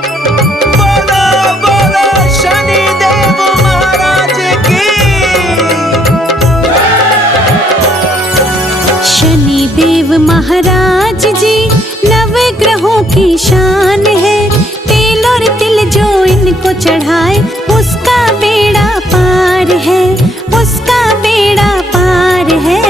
बोलो बोलो शनि देव महाराज की। शनि देव महाराज जी नवग्रहों की शान है। तेल और तिल जो इनको चढ़ाए उसका बेड़ा पार है, उसका बेड़ा पार है।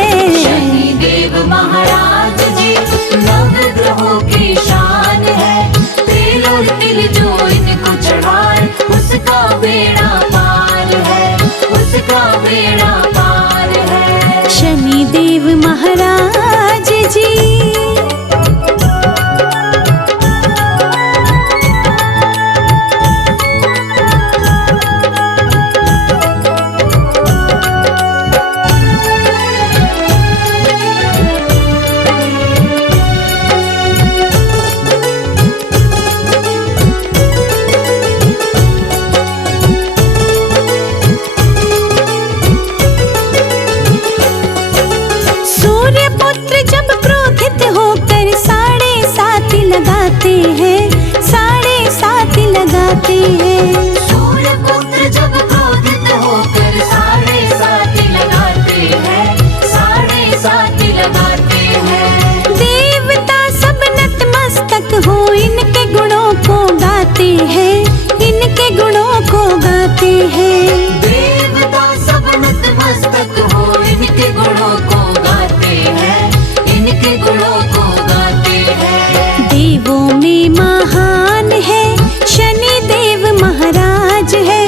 शनि देव महाराज जी नवग्रहों की शान है। तेल और तिल जो इनको चढ़ाए उसका बेड़ा पार है, उसका बेड़ा पार है। शनि देव महाराज जी। सूर्यपुत्र जब क्रोधित होकर 7.5 लगाते हैं, 7.5 लगाते हैं। सूर्यपुत्र जब क्रोधित होकर 7.5 लगाते हैं, 7.5 लगाते हैं। देवता सब नतमस्तक हो इनके गुणों को गाते हैं, इनके गुणों को गाते हैं। देवता सब नतमस्तक हो इनके गुणों को गाते हैं, इनके गुणों को गाते हैं। देवों में महान है शनि देव महाराज है।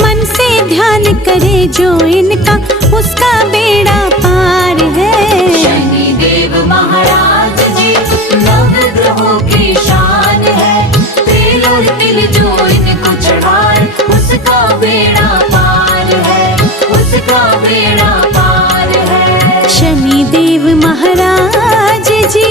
मन से ध्यान करे जो इनका उसका बेड़ा पार है। शनि देव महाराज जी नवग्रहों की शान है। तेल और तिल जो इनको चढ़ाए उसका बेड़ा पार है, उसका बेड़ा पार है। शनि देव महाराज जी।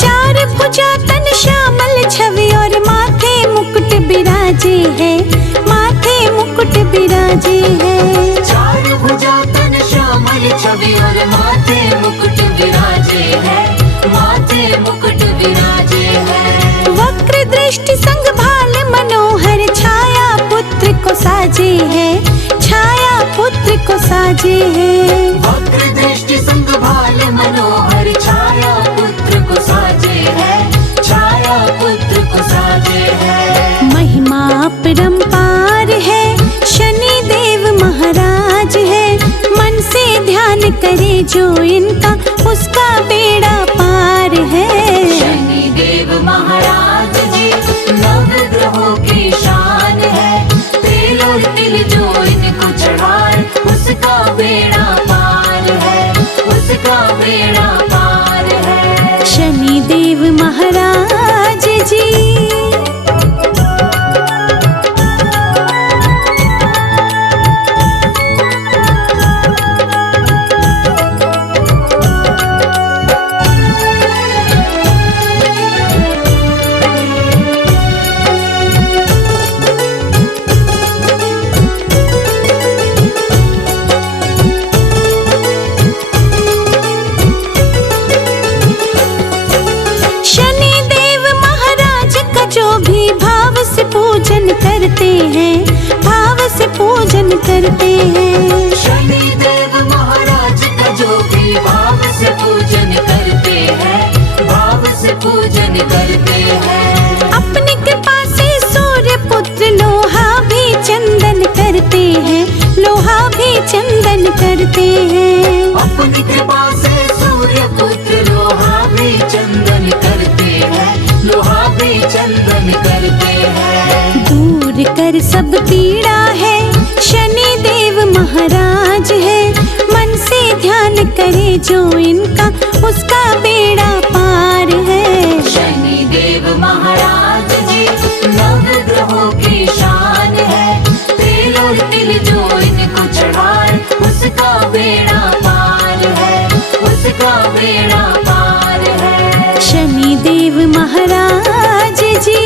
चार भुजा तन श्यामल छवि और माथे मुकुट बिराजे है, माथे मुकुट बिराजे है। चार भुजा तन श्यामल छवि और माथे मुकुट विराजे है, माथे मुकुट विराजे है। वक्र दृष्टि संग भाल मनोहर छाया पुत्र को साजे है, छाया पुत्र को साजे है। वक्र दृष्टि संग भाल मनोहर छाया पुत्र को साजे है, छाया पुत्र को साजे है। महिमा अपरंपार है शनि देव महाराज है। मन से ध्यान करे जो इनका उसका बेड़ा पार है। शनि देव महाराज जी नवग्रहों की शान है। तेल और तिल जो इनको चढ़ाए उसका बेड़ा पार है, उसका बेड़ा पार है। शनि देव महाराज जी। शनि देव महाराज का जो भी भाव से पूजन करते हैं, भाव से पूजन करते हैं। शनि देव महाराज का जो भी भाव से पूजन करते हैं, भाव से पूजन करते हैं। अपनी कृपा से सूर्य पुत्र लोहा भी चंदन करते हैं, लोहा भी चंदन करते हैं। अपनी कृपा से सूर्य पुत्र लोहा भी चंदन करते हैं, लोहा भी चंदन करते हैं। दूर कर सब पीड़ा है शनि देव महाराज है। मन से ध्यान करे जो इनका उसका बेड़ा पार है। शनि देव महाराज जी नवग्रहों की शान है। तेल और तिल जो इनको चढ़ाए उसका बेड़ा पार है, बेड़ा पार है। शनि देव महाराज जी।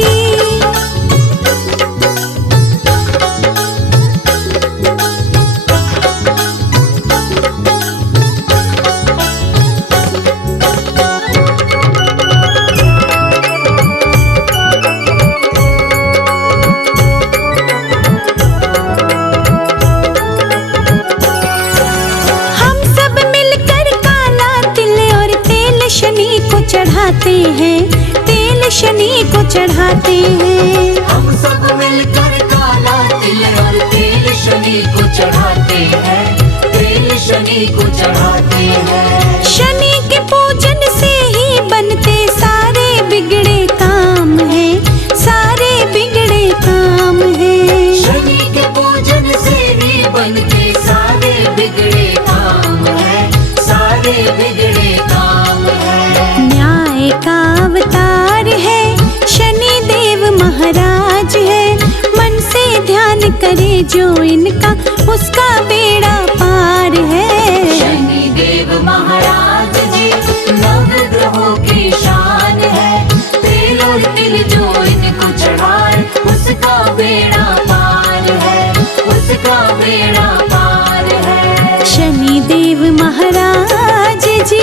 चढ़ाते हैं तेल शनि को चढ़ाते हैं। हम सब मिलकर काला तिल और तेल शनि को चढ़ाते हैं, तेल शनि को चढ़ाते हैं। शनि के पूजन से ही बनते सारे बिगड़े काम हैं, सारे बिगड़े काम हैं। शनि के पूजन से ही बनते सारे बिगड़े काम हैं, सारे बिगड़े काम हैं। न्याय का अवतार है शनि देव महाराज है, मन से ध्यान करे जो इनका उसका बेड़ा पार है। शनि देव महाराज जी नवग्रहों की शान है, तेल और तिल जो इनको चढ़ाए उसका बेड़ा पार है, उसका बेड़ा पार है। शनि देव महाराज जी।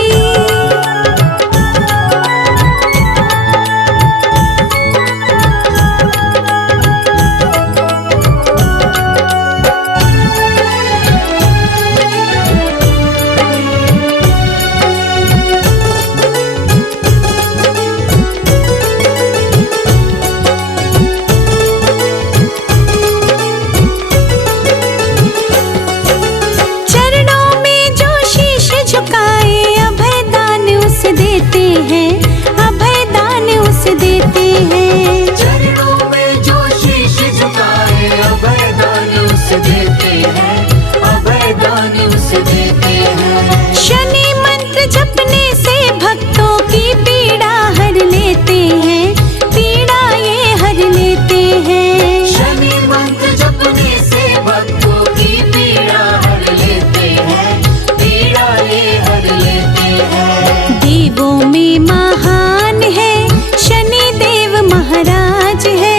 शनि मंत्र जपने से भक्तों की पीड़ा हर लेते हैं, पीड़ा ये हर लेते हैं। शनि मंत्र जपने से भक्तों की पीड़ा हर लेते हैं, पीड़ा ये हर लेते हैं। देवों में महान है शनि देव महाराज है,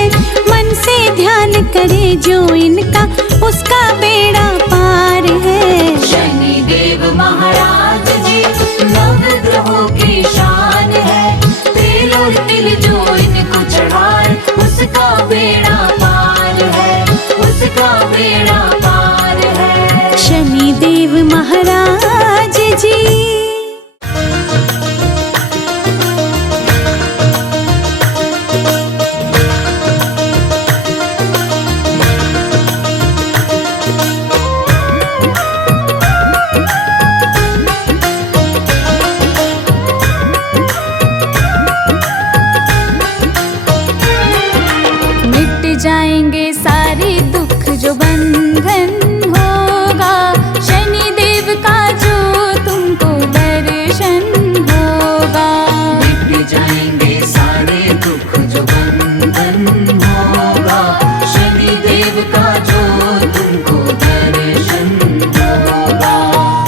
मन से ध्यान करे जो इनका उसका बेड़ा पार है। शनि देव महाराज जी नवग्रहों की शान है, तेल और तिल जो इनको चढ़ाए उसका बेड़ा पार है, उसका बेड़ा पार है। शनि देव महाराज जी। जाएंगे सारे दुख जो बंधन होगा, शनि देव का जो तुमको दर्शन होगा। मिट जाएंगे सारे दुख जो बंधन होगा, शनि देव का जो तुमको दर्शन होगा।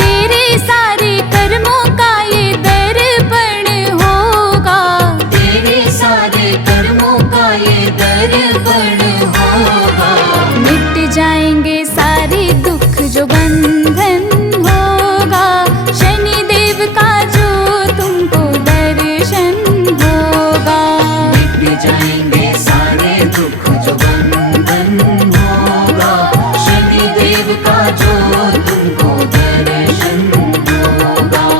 तेरे सारे कर्मों का ये दर्पण होगा, तेरे सारे कर्मों का ये दर्पण होगा। मिट जाएंगे सारे दुख जो बंधन होगा, शनि देव का जो तुमको दर्शन होगा। मिट जाएंगे सारे दुख जो बंधन होगा, शनि देव का जो तुमको दर्शन होगा।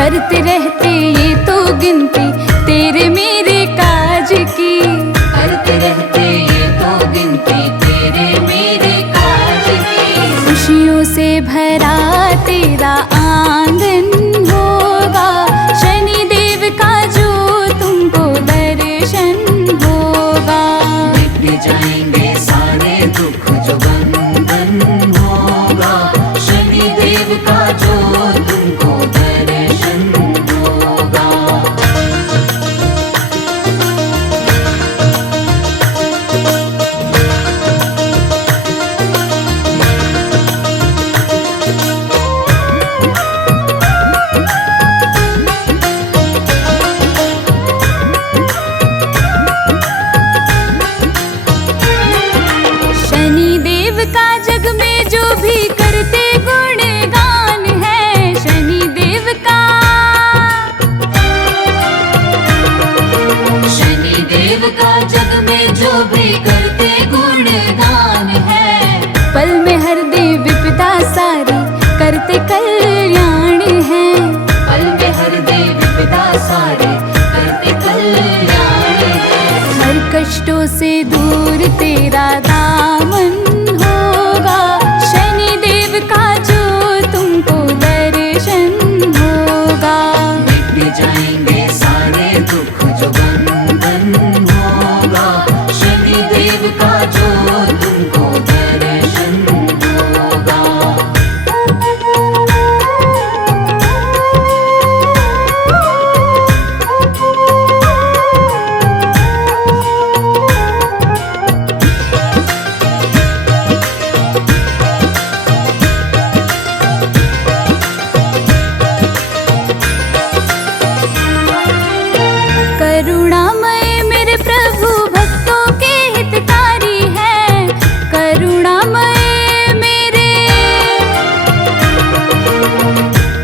करते रहते ये तो गिनती तेरे मेरे काज की, करते रहते ये तो गिनती तेरे शनि देव का जग में जो भी करते गुणगान है, शनि देव का। शनि देव का जग में जो भी करते गुणगान है, पल में हर देव विपदा सारी करते कल्याण है। पल में हर देव विपदा सारे करते कल्याण है। हर कष्टों से दूर तेरा दामन होगा, शनि देव का जो तुमको दर्शन होगा। मिट जाएंगे सारे दुख जो बंधन होगा, शनि देव का जो तुमको दर्शन होगा। करुणामय मेरे प्रभु भक्तों के हितकारी है, करुणामय मेरे।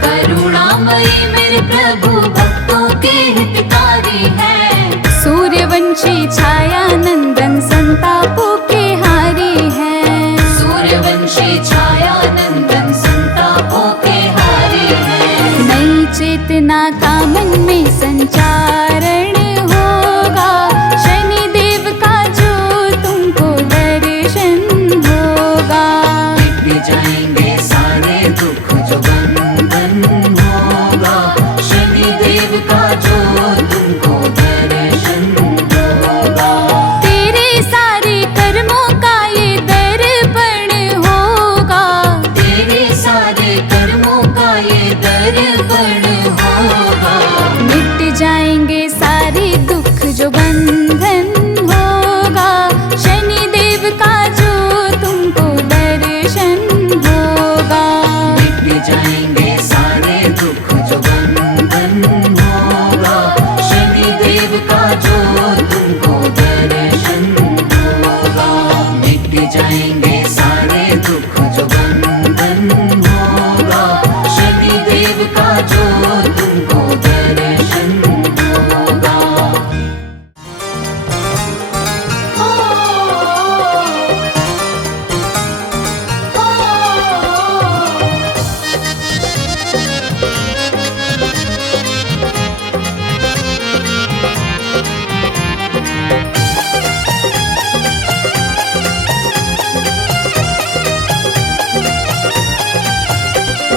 करुणामयी मेरे प्रभु भक्तों के हितकारी है। सूर्यवंशी छाया नंदन संतापों के हारी है। सूर्यवंशी छाया नंदन संतापों के हारी है। नई चेतना का मन में संचारण होगा, शनि देव का जो तुमको दर्शन होगा। मिट जाएंगे सारे दुख जो बंधन होगा, शनि देव का जो तुमको दर्शन होगा। तेरे सारे कर्मों का ये दर्पण होगा, तेरे सारे कर्मों का ये दर्पण होगा। मिट जाएंगे सारे दुख जो बंधन होगा, शनि देव का जो तुमको दर्शन होगा। मिट जाएंगे सारे दुख जो बंधन होगा, शनि देव का जो तुमको दर्शन होगा। मिट जाएंगे सारे दुख जो बंधन होगा, शनि देव का जो तुमको दर्शन होगा।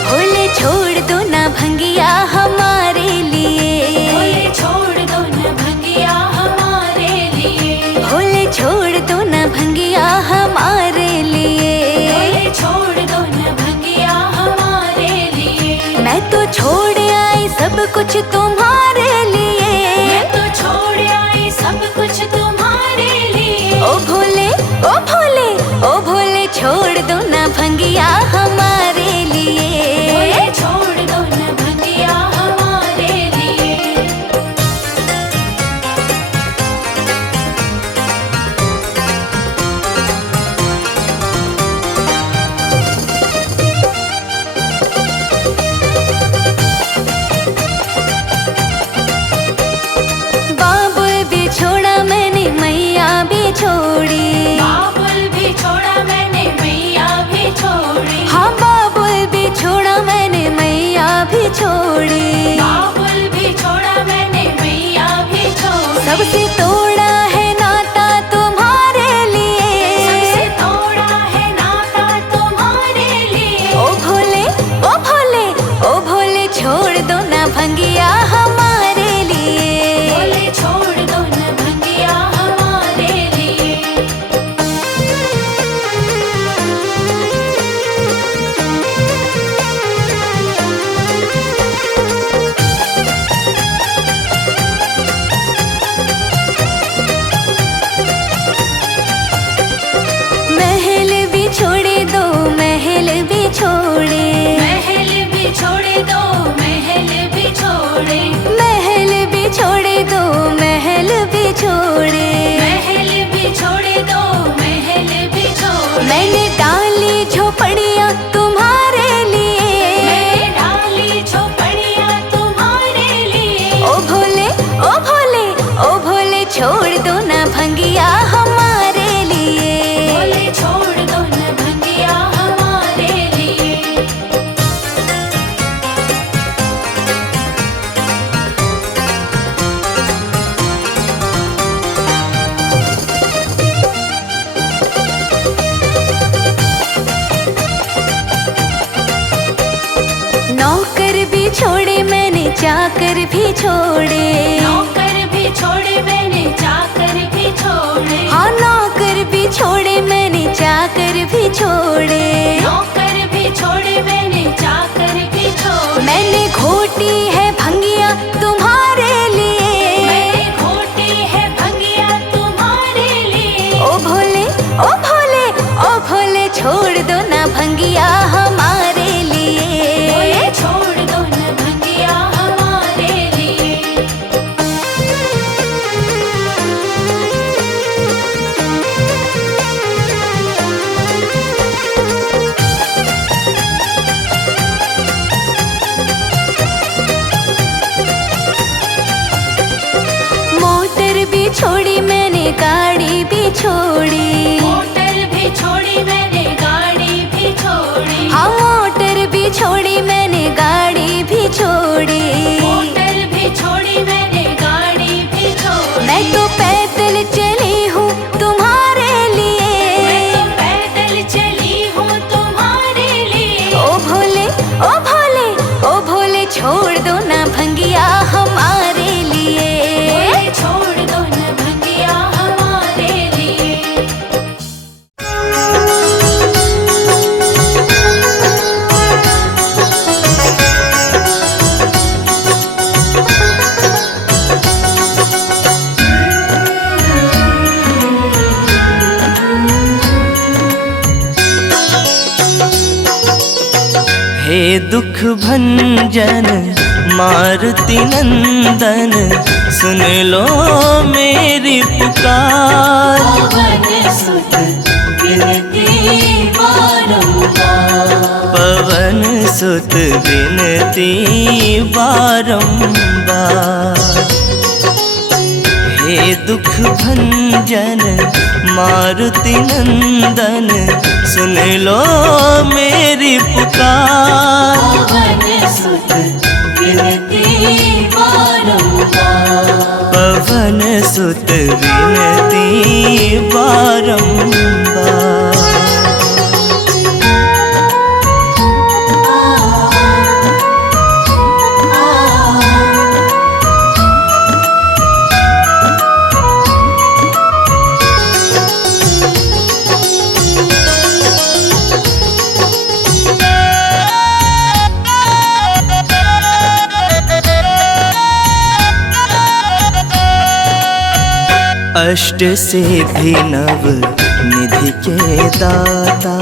भोले छोड़ दो ना भंगिया हमारे लिए, भोले छोड़ दो न भंगिया हमारे लिए। भोले छोड़ दो ना भंगिया हमारे लिए। भोले छोड़ दो न भंगिया हमारे लिए। मैं तो छोड़ आई सब कुछ तुम्हारे लिए, मैं तो छोड़ आई सब कुछ तुम्हारे लिए। ओ भोले ओ भोले ओ भोले छोड़ दो ना भंगिया हमारे लिए। भोले छोड़ दो न भंगिया हमारे लिए। बाबुल भी छोड़ा मैंने मैया भी छोड़ी, बाबुल भी छोड़ा मैंने मैया भी छोड़ी। हाँ बाबुल भी छोड़ा मैंने मैया भी छोड़ी। बाबुल भी छोड़ा मैंने मैया भी छोड़ी। सबसे तोड़ा है नाता तुम्हारे लिए, सबसे तोड़ा है नाता तुम्हारे लिए। ओ भोले ओ भोले ओ भोले छोड़ दो ना भंगिया हमारे लिए। भोले छोड़ दो न भंगिया हमारे लिए। महल भी छोड़े दो महल भी छोड़े, महल भी छोड़ दो महल भी छोड़। छोड़ दो न भंगिया हमारे लिए। नौकर भी छोड़े मैंने चाकर भी छोड़े, नौकर भी छोड़े मैंने चाकर भी छोड़े, हाँ नौकर भी छोड़े मैंने चाकर भी छोड़े। नौकर भी छोड़े मैंने चाकर भी छोड़े। मैंने घोटी है भंगिया तुम्हारे लिए, मैंने घोटी है भंगिया तुम्हारे लिए। ओ भोले ओ भोले ओ भोले छोड़ दो ना भंगिया हमारे लिए। बोले छोड़ दो न भंगिया हमारे लिए। मोटर भी छोड़ी मैंने गाड़ी भी छोड़ी, मोटर भी छोड़ी मैंने गाड़ी भी छोड़ी, हाँ मोटर भी छोड़ी मैंने गाड़ी भी छोड़ी। मोटर भी छोड़ी मैंने गाड़ी भी छोड़ी। मैं तो पैदल चली हूँ तुम्हारे मैं लिए। तो पैदल चली हूँ तुम्हारे लिए। ओ भोले ओ भोले ओ भोले छोड़ दो ना भंगिया हमारे लिए। बोले छोड़ दो न भंगिया हमारे लिए। हे दुख भंजन मारुति नंदन, सुन लो मेरी पुकार। पवन सुत विनती बारंबार, पवन सुत विनती बारंबार। हे दुख भंजन मारुति नंदन, सुन लो मेरी पुकार। पवन सुत विनती बारंबार, पवन सुत विनती बारंबार। अष्ट सिद्धि नव निधि के दाता,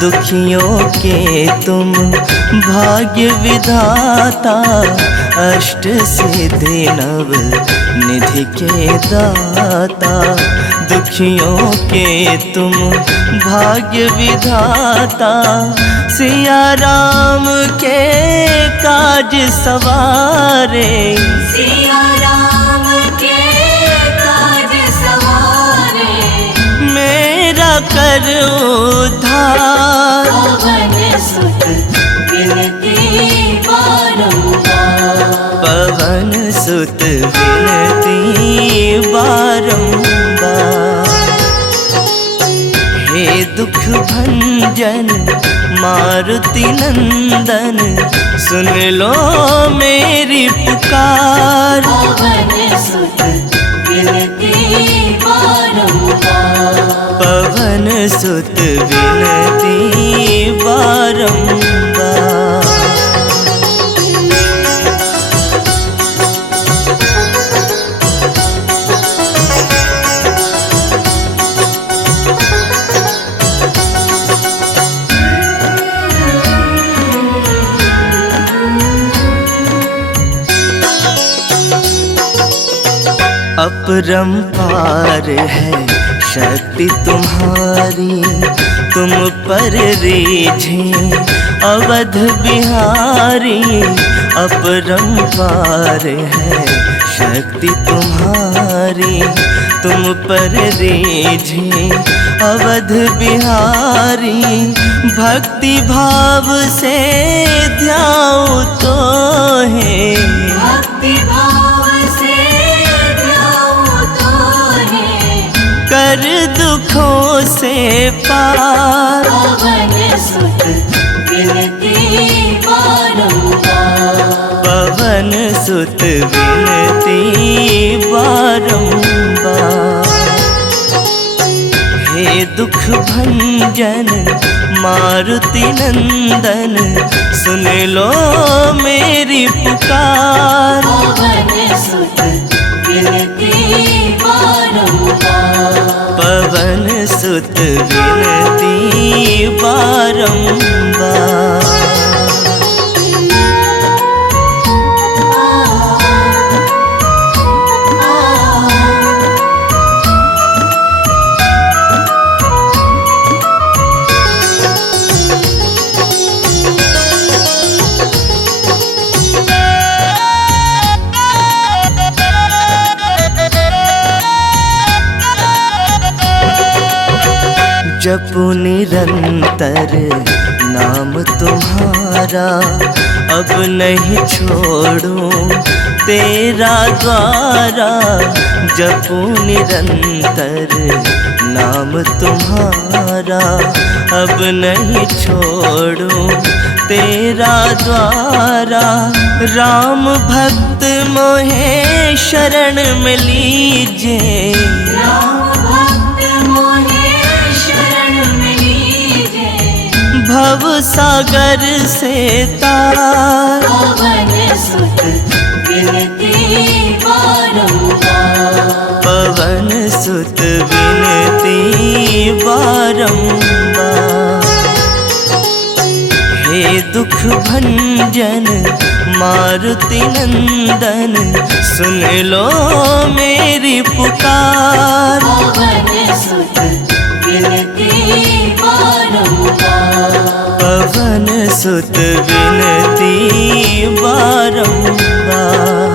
दुखियों के तुम भाग्य विधाता। अष्ट सिद्धि नव निधि के दाता, दुखियों के तुम भाग्य विधाता। सिया राम के काज सवारे, सिया राम के काज सवारे। मेरा कर उद्धार। पवन सुत विनती बारंबार, पवन सुत विनती बारंबार। हे दुख भंजन मारुति नंदन, सुन लो मेरी पुकार। पवन सुत विनती बारंबार, पवन सुत विनती बारंबार। अपरंपार है शक्ति तुम्हारी, तुम पर रीझे अवध बिहारी। अपरंपार है शक्ति तुम्हारी, तुम पर रीझे अवध बिहारी, भक्ति भाव से ध्याऊं तो है। भक्ति भाव से ध्याऊं तो है, कर दुखों से पार। पवन सुत विनती बारंबार, पवन सुत विनती बारंबार। हे दुख भंजन मारुति नंदन, सुन लो मेरी पुकार। पवन सुत विनती बारंबार, पवन सुत विनती बारंबार। जपू निरंतर नाम तुम्हारा, अब नहीं छोड़ूं तेरा द्वारा। जपू निरंतर नाम तुम्हारा, अब नहीं छोड़ूं तेरा द्वारा। राम भक्त मोहे शरण में लीजिए, भव सागर से तार। पवन सुत विनती बारंबार, पवन सुत विनती बारंबार। हे दुख भंजन मारुति नंदन, सुन लो मेरी पुकार। पवन सुत विनती बारंबार, पवन सुत विनती बारंबार।